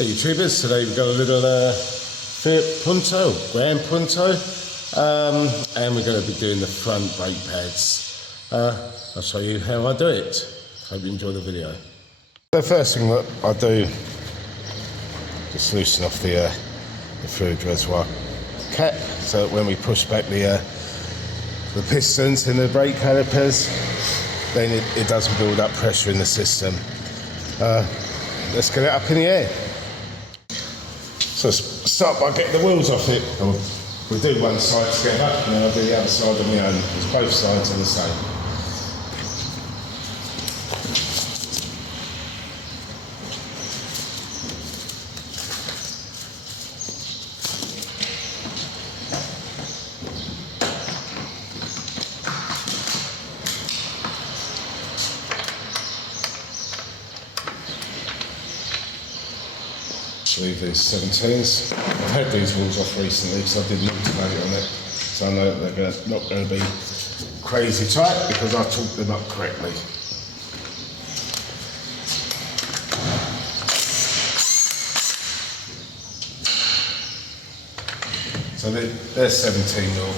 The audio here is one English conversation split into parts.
Hey YouTubers, today we've got a little Fiat Punto, Grand Punto, and we're going to be doing the front brake pads. I'll show you how I do it. Hope you enjoy the video. The first thing that I do, just loosen off the fluid reservoir cap, so that when we push back the pistons in the brake calipers, then it doesn't build up pressure in the system. Let's get it up in the air. So start by getting the wheels off it. We'll do one side together and then I'll do the other side on my own, because both sides are the same. Leave these 17s. I've had these wheels off recently because I did an alternator on it, so I know they're not going to be crazy tight because I torqued them up correctly. So they're 17 mil.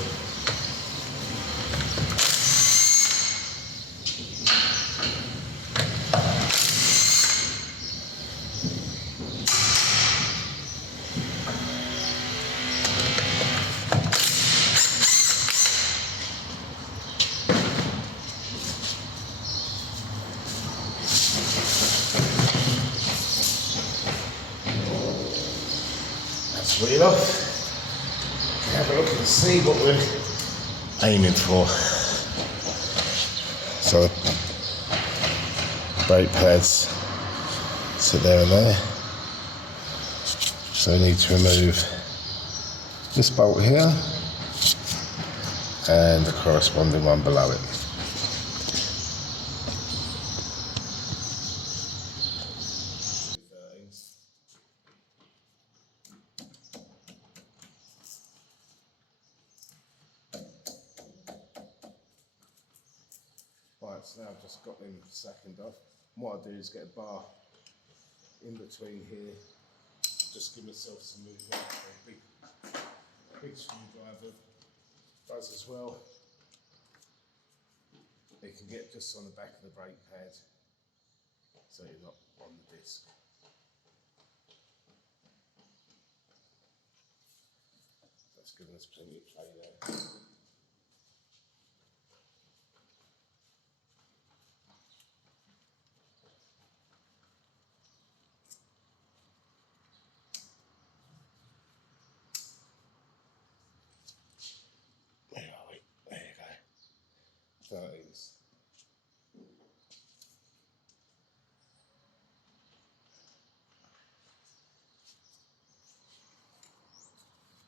Wheel off, have a look and see what we're aiming for. So brake pads sit there and there. So we need to remove this bolt here and the corresponding one below it. Right, so now I've just got them second off. What I do is get a bar in between here, just give myself some movement. A big screwdriver does as well. You can get just on the back of the brake pad, so you're not on the disc. That's giving us plenty of play there. Where are we? There you go. 13s.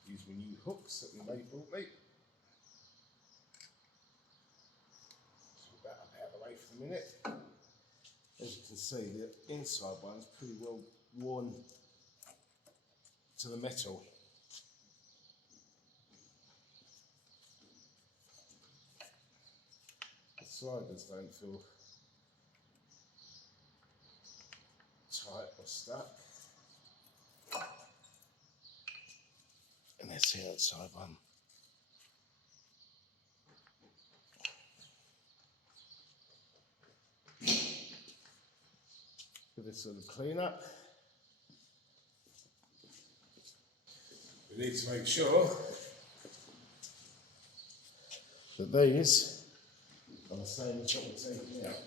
Use my new hooks that my mate brought me. So put that up out of the way for a minute. As you can see, the inside one's pretty well worn to the metal. The sliders don't feel tight or stuck. And there's the outside one. With this little clean up, we need to make sure that these are the same as what we're taking out.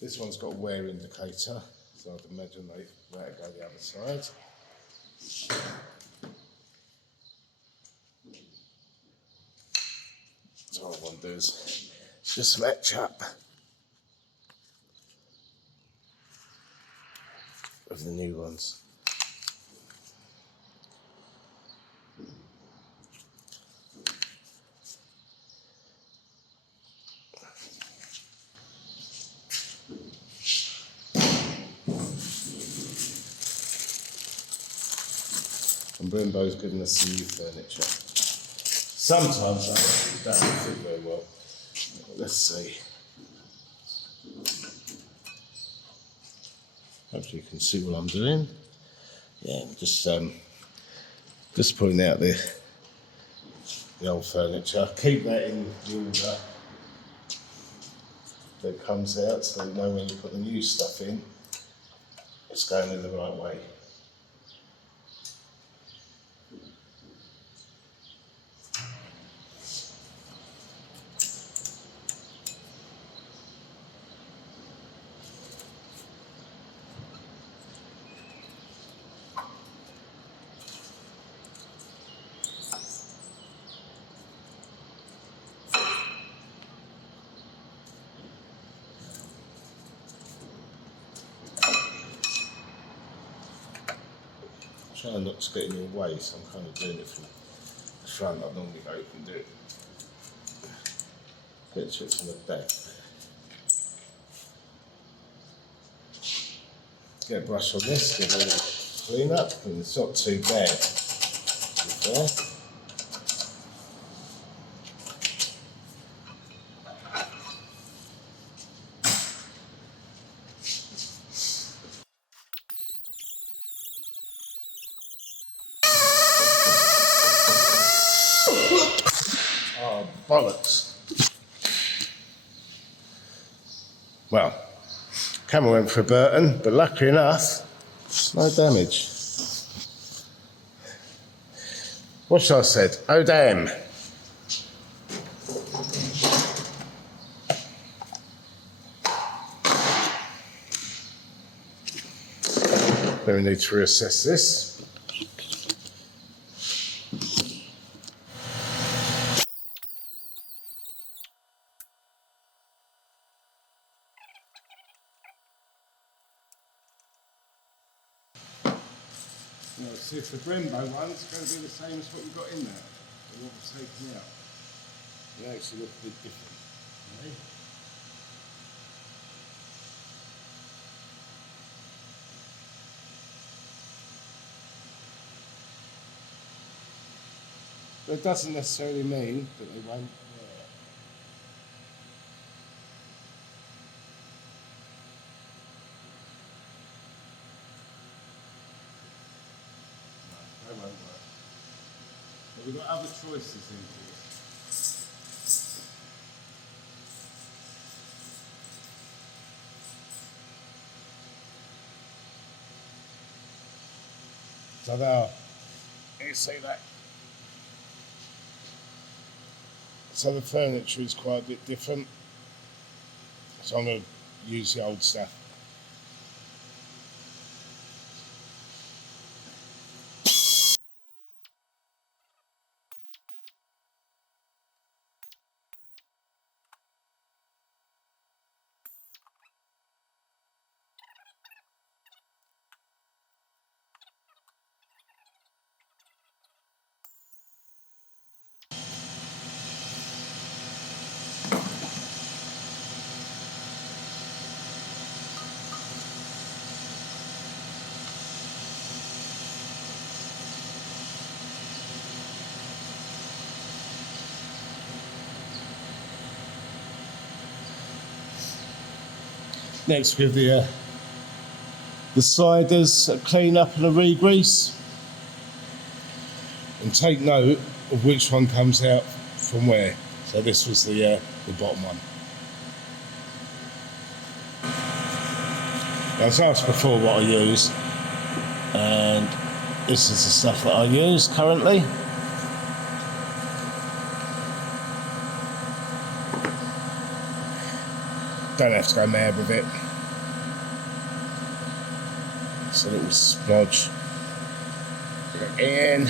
This one's got a wear indicator, so I'd imagine they let it go the other side. So all I want to do is just match up with the new ones. And Brembo's given us some new furniture. Sometimes it doesn't fit very well. Let's see. Hopefully you can see what I'm doing. Yeah, just pulling out the old furniture. Keep that in the order that comes out, so you know when you put the new stuff in, it's going in the right way. Trying not to get in your way, so I'm kind of doing it from the front. I normally go and do it. Get to it from the back. Get a brush on this, give it a little clean up, and it's not too bad. To be fair. Oh, bollocks. Well, camera went for a Burton, but luckily enough, no damage. What should I have said? Oh damn. Then we need to reassess this. Now, see if the Brembo one's going to be the same as what you've got in there, or what was taken out. They actually look a bit different. Okay. But it doesn't necessarily mean that they won't work. No, they won't work. But we've got other choices in here. So now, you see that? So the furniture is quite a bit different. So I'm going to use the old stuff. Next, with the sliders, a clean up and a re-grease, and take note of which one comes out from where. So this was the bottom one. I was asked before what I use, and this is the stuff that I use currently. Don't have to go mad with it. It's a little splodge. Put it in.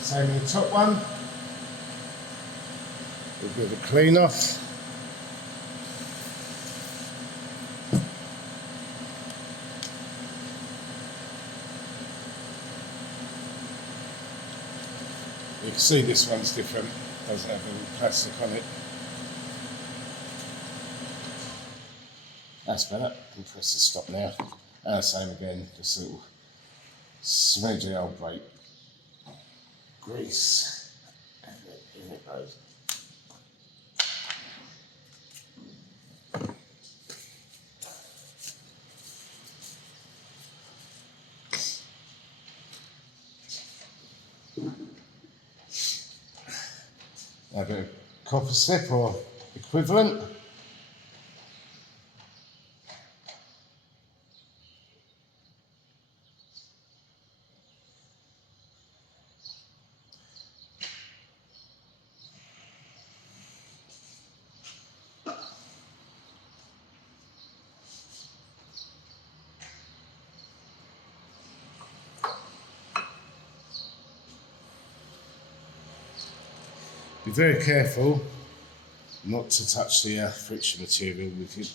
Same with the top one. A bit of a clean off. You can see this one's different, doesn't have any plastic on it. That's better. You can press the stop now. And same again, just a little smidge of the old brake grease. And in it goes. A bit of copper slip or equivalent. Be very careful not to touch the friction material with your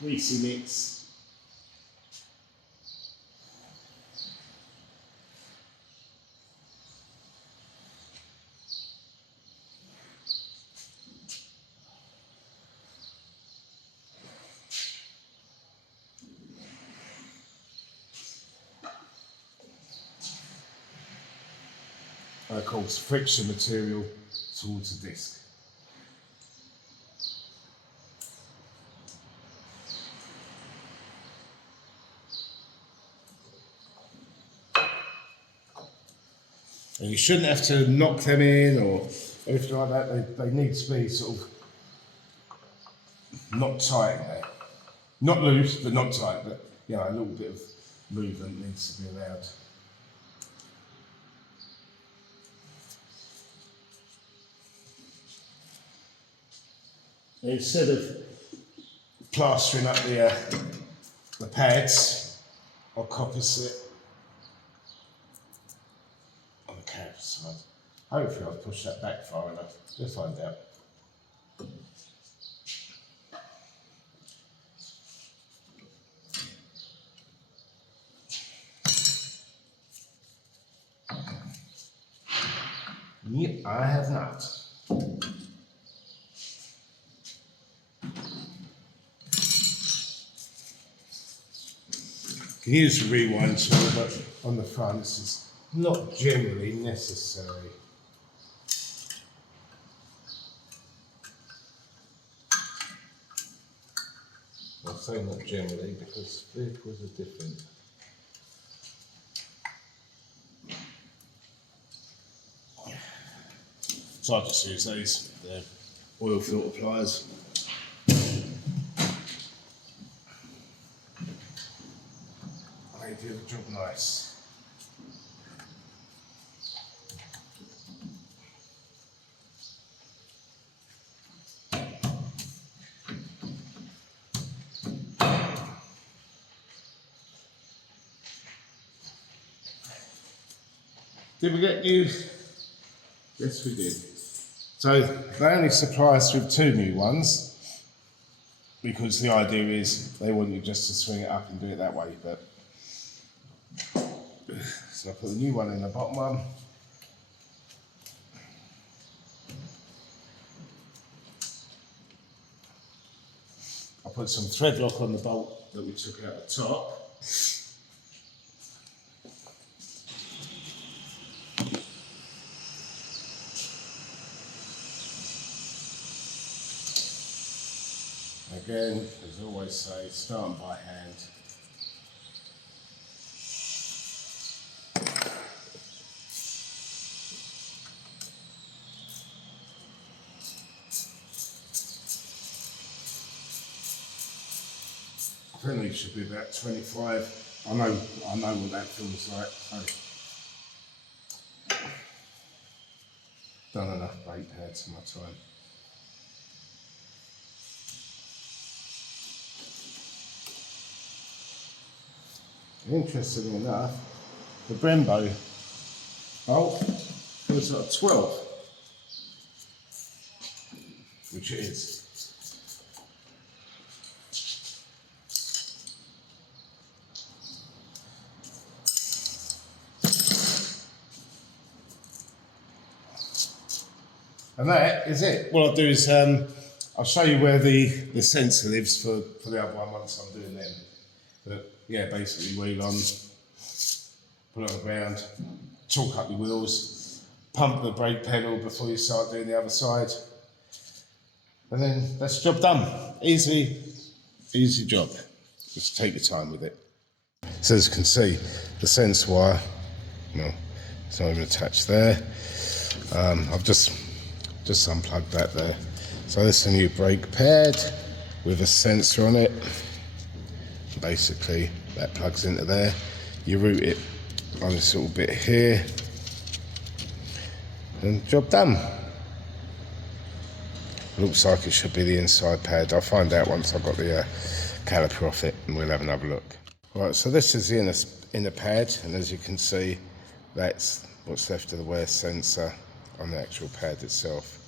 greasy mix. And of course, friction material towards the disc. And you shouldn't have to knock them in or anything like that. They need to be sort of not tight there. Not loose, but not tight. But you know, a little bit of movement needs to be allowed. Instead of plastering up the pads, I'll copper slip on the cab side. Hopefully I've pushed that back far enough. We'll find out. Yep, I have not. You can use the rewind tool, but on the front this is not generally necessary. I'll say not generally because vehicles are different. So I just use these, they're oil filter pliers. They do the job nice. Did we get new? Yes, we did. So they only supply us with 2 new ones because the idea is they want you just to swing it up and do it that way. But so I put the new one in the bottom one. I put some thread lock on the bolt that we took out the top. Again, as I always say, starting by hand. I think it should be about 25. I know what that feels like. So done enough brake pads in my time. Interestingly enough, the Brembo bolt was at 12, which it is. And that is it. What I'll do is I'll show you where the sensor lives for the other one once I'm doing them. But yeah, basically wheel on, put it on the ground, chalk up your wheels, pump the brake pedal before you start doing the other side. And then that's the job done. Easy job. Just take your time with it. So as you can see, the sense wire, well, it's not even attached there. I've just unplugged that there. So this is a new brake pad with a sensor on it. Basically, that plugs into there. You route it on this little bit here, and job done. Looks like it should be the inside pad. I'll find out once I've got the caliper off it, and we'll have another look. Right, so this is the inner pad, and as you can see, that's what's left of the wear sensor on the actual pad itself.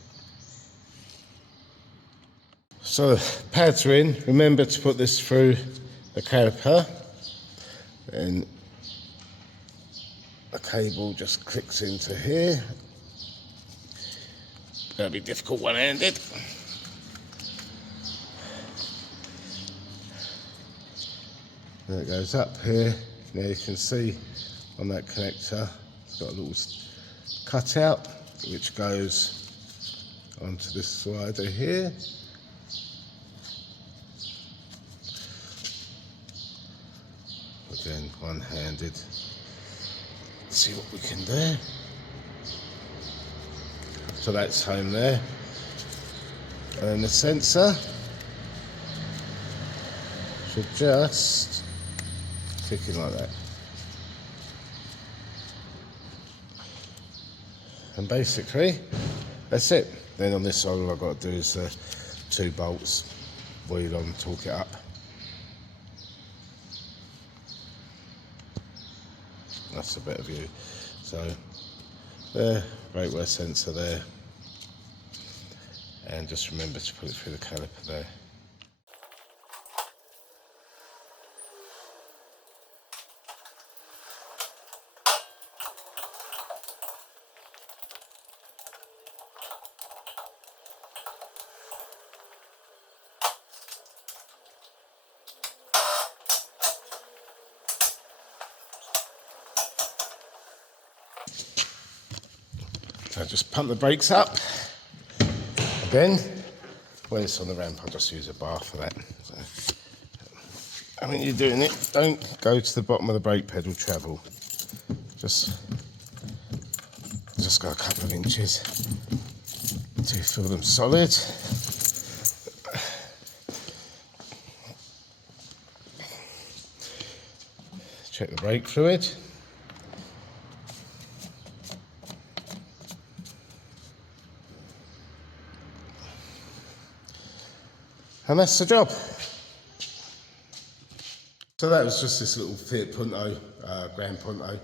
So the pads are in. Remember to put this through the caliper, and the cable just clicks into here. Gonna be difficult one-handed. There it goes up here. Now you can see on that connector, it's got a little cutout which goes onto this slider here. Again, one-handed. Let's see what we can do. So that's home there. And then the sensor should just click in like that. And basically, that's it. Then on this side, all I've got to do is the 2 bolts, wheel on, torque it up. That's a better view. So there, brake wear sensor there, and just remember to put it through the caliper there. So just pump the brakes up. Again, when it's on the ramp, I'll just use a bar for that. So, when you're doing it, don't go to the bottom of the brake pedal travel. Just go a couple of inches to feel them solid. Check the brake fluid. And that's the job. So that was just this little Fiat Punto, Grand Punto.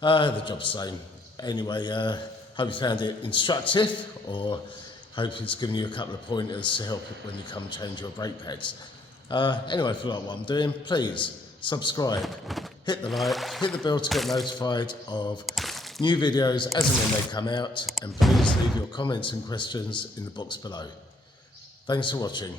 The job's the same. Anyway, hope you found it instructive, or hope it's given you a couple of pointers to help when you come change your brake pads. Anyway, if you like what I'm doing, please subscribe, hit the like, hit the bell to get notified of new videos as and when they come out, and please leave your comments and questions in the box below. Thanks for watching.